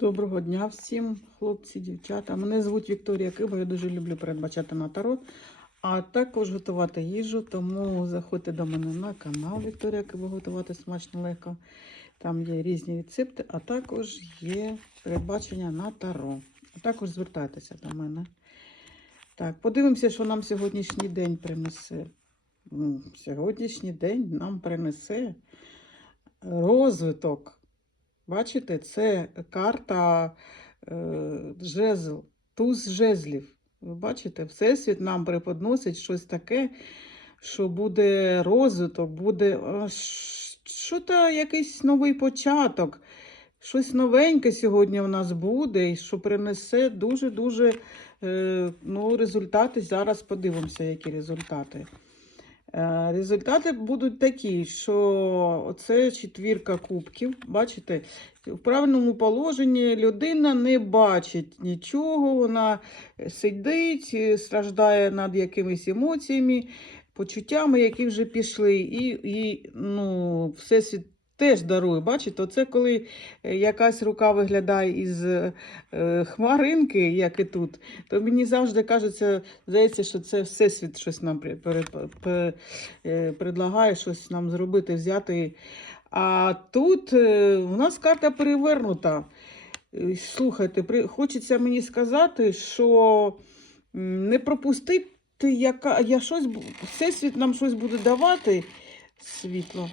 Доброго дня всім, хлопці, дівчата. Мене звуть Вікторія Киба, я дуже люблю передбачати на таро, а також готувати їжу, тому заходьте до мене на канал Вікторія Киба готувати смачно легко. Там є різні рецепти, а також є передбачення на таро. А також звертайтеся до мене. Так, подивимося, що нам сьогоднішній день принесе. Сьогоднішній день нам принесе розвиток. Бачите, це карта е, жезл, туз жезлів. Ви бачите, Всесвіт нам преподносить щось таке, що буде розвиток, буде що то якийсь новий початок. Щось новеньке сьогодні в нас буде, і що принесе дуже-дуже е, ну, результати. Зараз подивимося, які результати. Е, Результати будуть такі, що це четвірка кубків. Бачите, в правильному положенні людина не бачить нічого, вона сидить, е, страждає над якимись емоціями, почуттями, які вже пішли. І, і ну, всесвіт теж дарує. Бачите, оце коли е, якась рука виглядає із е, хмаринки, як і тут, то мені завжди кажеться, здається, що це всесвіт щось нам е, предлагає щось нам зробити, взяти. А тут у нас карта перевернута. Слухайте, хочеться мені сказати, що не пропустити, яка, я щось, всесвіт нам щось буде давати. Світло.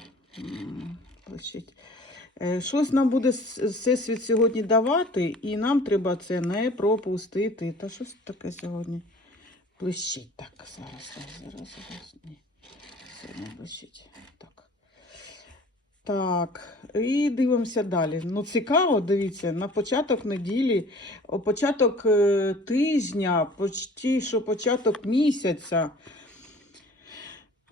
М. Е, Щось нам буде всесвіт сьогодні давати, і нам треба це не пропустити. Та щось таке сьогодні блищить. Так, зараз, зараз, зараз, зараз. Ні, не блищить. Так. Так, і дивимося далі. Ну, цікаво, дивіться, на початок неділі, початок е, тижня, почти що початок місяця.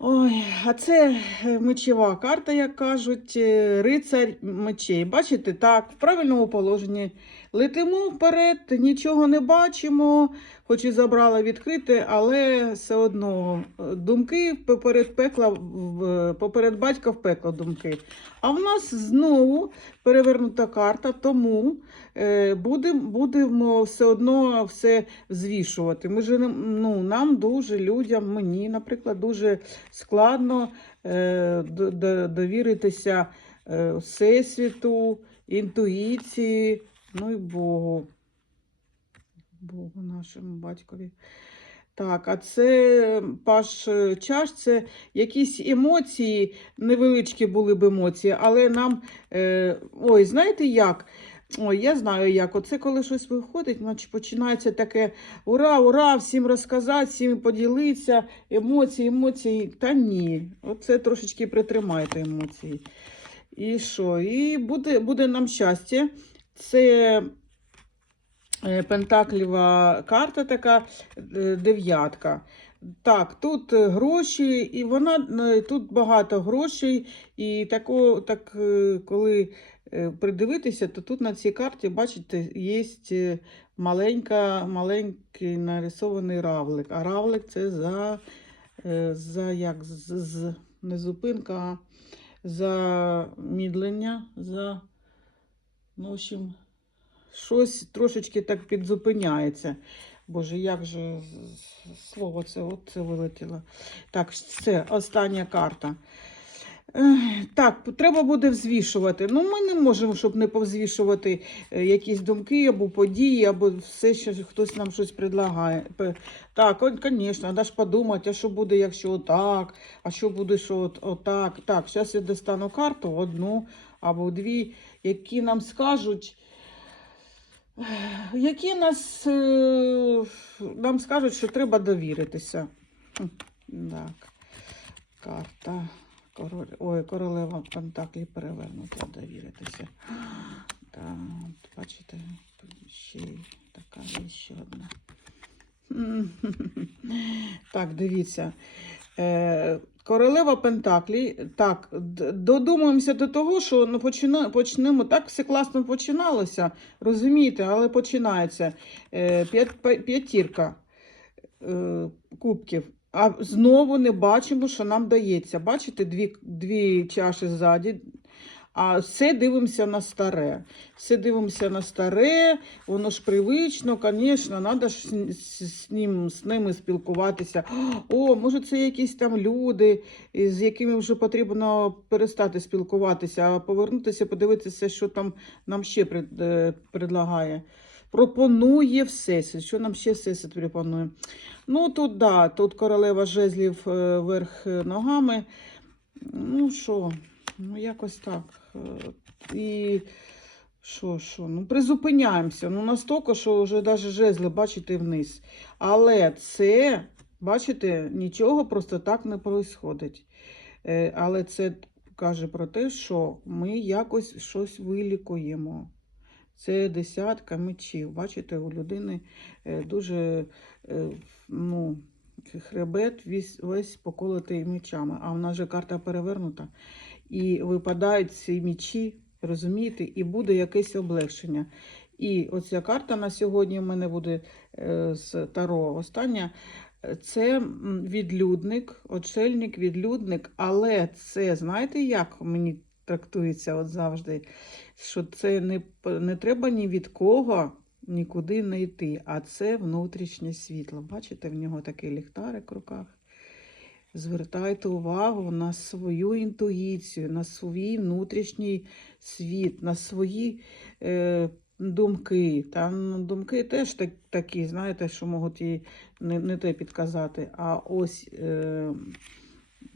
Ой, а це мечева мечова карта, як кажуть, рицарь мечей. Бачите, так, в правильному положенні. Летимо вперед, нічого не бачимо, хоч і забрала відкрите, але все одно е, думки поперед пекла, поперед батька в пекло думки. А в нас знову перевернута карта, тому е, будем, будемо все одно все взвішувати. Ми ж, ну, нам дуже, людям, мені, наприклад, дуже складно е, довіритися Всесвіту, інтуїції, ну і Богу. Богу нашому батькові. Так, а це паш е, чаш, це якісь емоції, невеличкі були б емоції, але нам, е, ой, знаєте як? Ой, я знаю як. Оце коли щось виходить, значить починається таке ура, ура, всім розказати, всім поділитися, емоції, емоції. Та ні, оце трошечки притримайте емоції. І що? І буде, буде нам щастя. Це е, пентакліва карта така, е, дев'ятка. Так, тут гроші, і вона е, тут багато грошей, і тако, так, коли придивитися, то тут на цій карті, бачите, є маленька, маленький нарисований равлик. А равлик це за, за як, з, з, не зупинка, а замідлення, за, ну, в общем, щось трошечки так підзупиняється. Боже, як же слово це, от це вилетіло. Так, це остання карта. Так, треба буде взвішувати. Ну, ми не можемо, щоб не повзвішувати е, якісь думки або події, або все, що хтось нам щось предлагає. Так, звісно, треба ж подумати, а що буде, якщо отак, а що буде, що от, отак. Так, зараз я достану карту, одну або дві, які нам скажуть, які нас, е, нам скажуть, що треба довіритися. Так, карта. Король... Ой, королева Пентаклі перевернута, довіритися. Так, бачите, ще така є ще одна. Так, дивіться. Е, королева Пентаклі. Так, додумуємося до того, що ну, почнемо. Так все класно починалося, розумієте, але починається е, п'ят- п'ятірка е, кубків. А знову не бачимо, що нам дається. Бачите, дві, дві чаші ззаді, А все дивимося на старе. Все дивимося на старе, воно ж привично, звісно, треба ж з, ним, з ними спілкуватися. О, може, це якісь там люди, з якими вже потрібно перестати спілкуватися, а повернутися, подивитися, що там нам ще е, предлагає. Пропонує всесвіт. Що нам ще всесвіт пропонує? Ну, тут, да, тут королева жезлів е, вверх е, ногами. Ну, що, ну, якось так. Е, І що, що? Ну, призупиняємося. Ну, настільки, що вже навіть жезли, бачите, вниз. Але це, бачите, нічого просто так не происходить. Е, Але це каже про те, що ми якось щось вилікуємо. Це десятка мечів. Бачите, у людини е, дуже ну, хребет весь, весь поколотий мечами, а в нас же карта перевернута. І випадають ці мечі, розумієте, і буде якесь облегшення. І оця карта на сьогодні в мене буде е, з Таро остання. Це відлюдник, очельник, відлюдник, але це, знаєте, як мені трактується от завжди, що це не, не треба ні від кого нікуди не йти, а це внутрішнє світло. Бачите, в нього такий ліхтарик в руках. Звертайте увагу на свою інтуїцію, на свій внутрішній світ, на свої е, думки. Там думки теж так, такі, знаєте, що можуть і не, не те підказати. А ось е,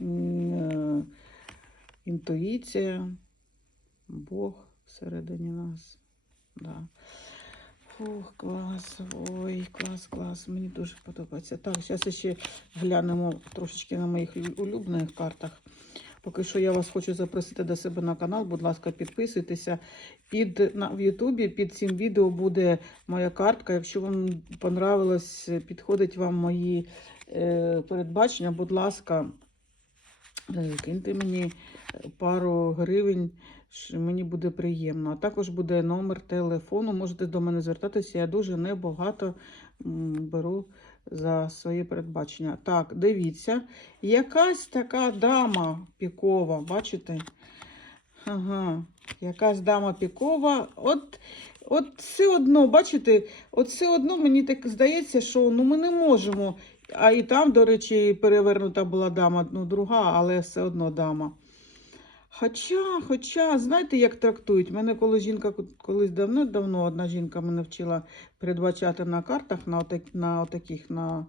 е, інтуїція, Бог всередині нас. Да. Фух, клас, ой, клас, клас. Мені дуже подобається. Так, зараз ще глянемо трошечки на моїх улюблених картах. Поки що я вас хочу запросити до себе на канал. Будь ласка, підписуйтеся. Під, на, в Ютубі під цим відео буде моя картка. Якщо вам понравилось, підходить вам мої е, передбачення, будь ласка, киньте мені пару гривень. Мені буде приємно. А також буде номер телефону. Можете до мене звертатися. Я дуже небагато беру за свої передбачення. Так, дивіться, якась така дама пікова, бачите? Ага, якась дама пікова. От, от все одно, бачите, от все одно мені так здається, що ну, ми не можемо. А і там, до речі, перевернута була дама, ну, друга, але все одно дама. Хоча, хоча, знаєте, як трактують? Мене коли жінка колись давно-давно одна жінка мене вчила передбачати на картах, на, отак, на отаких, на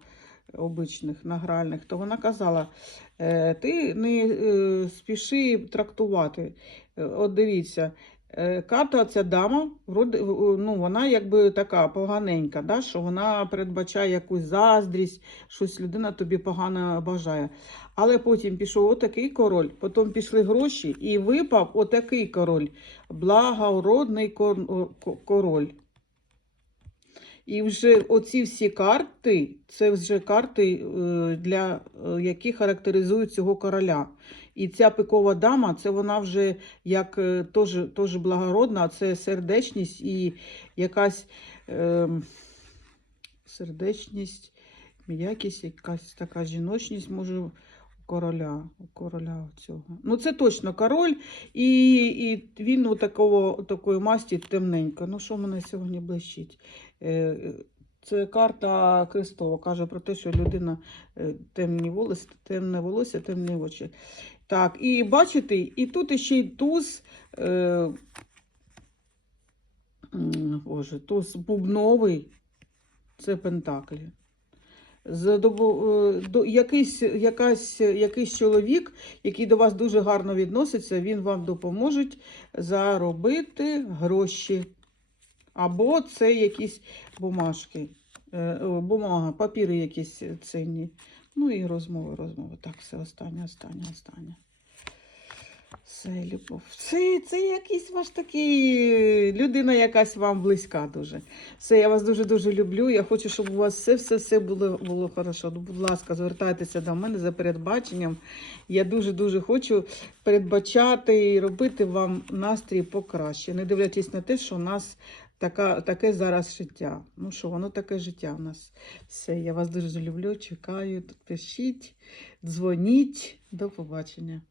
обичних, на гральних, то вона казала: е, ти не е, спіши трактувати. Е, От дивіться, карта ця дама, ну, вона якби така поганенька, да, що вона передбачає якусь заздрість, щось людина тобі погано бажає. Але потім пішов отакий король, потім пішли гроші, і випав отакий король, благородний король. І вже оці всі карти, це вже карти, е, для е, які характеризують цього короля. І ця пикова дама, це вона вже як е, теж, теж благородна, це сердечність і якась е, сердечність, м'якість, якась така жіночність може короля. Короля цього. Ну, це точно король, і, і він у такого, такої масті темненько. Ну, що мене сьогодні блищить? Е, Це карта Христова, каже про те, що людина е, темні волосся, темне волосся, темні очі. Так, і бачите, і тут ще й туз. Е, Боже, туз бубновий, це Пентаклі. З е, до, якийсь, якась, якийсь чоловік, який до вас дуже гарно відноситься, він вам допоможе заробити гроші. Або це якісь бумажки, е, бумага, папіри якісь цінні. Ну і розмови, розмови. Так, все останнє, останнє, останнє. Все, любов. Це, це якийсь ваш такий людина, якась вам близька дуже. Все, я вас дуже-дуже люблю. Я хочу, щоб у вас все-все-все було, було хорошо. Ну, Будь ласка, звертайтеся до мене за передбаченням. Я дуже-дуже хочу передбачати і робити вам настрій покраще. Не дивлячись на те, що у нас така, таке зараз життя. Ну що, воно таке життя у нас. Все, я вас дуже люблю, чекаю. Пишіть, дзвоніть. До побачення.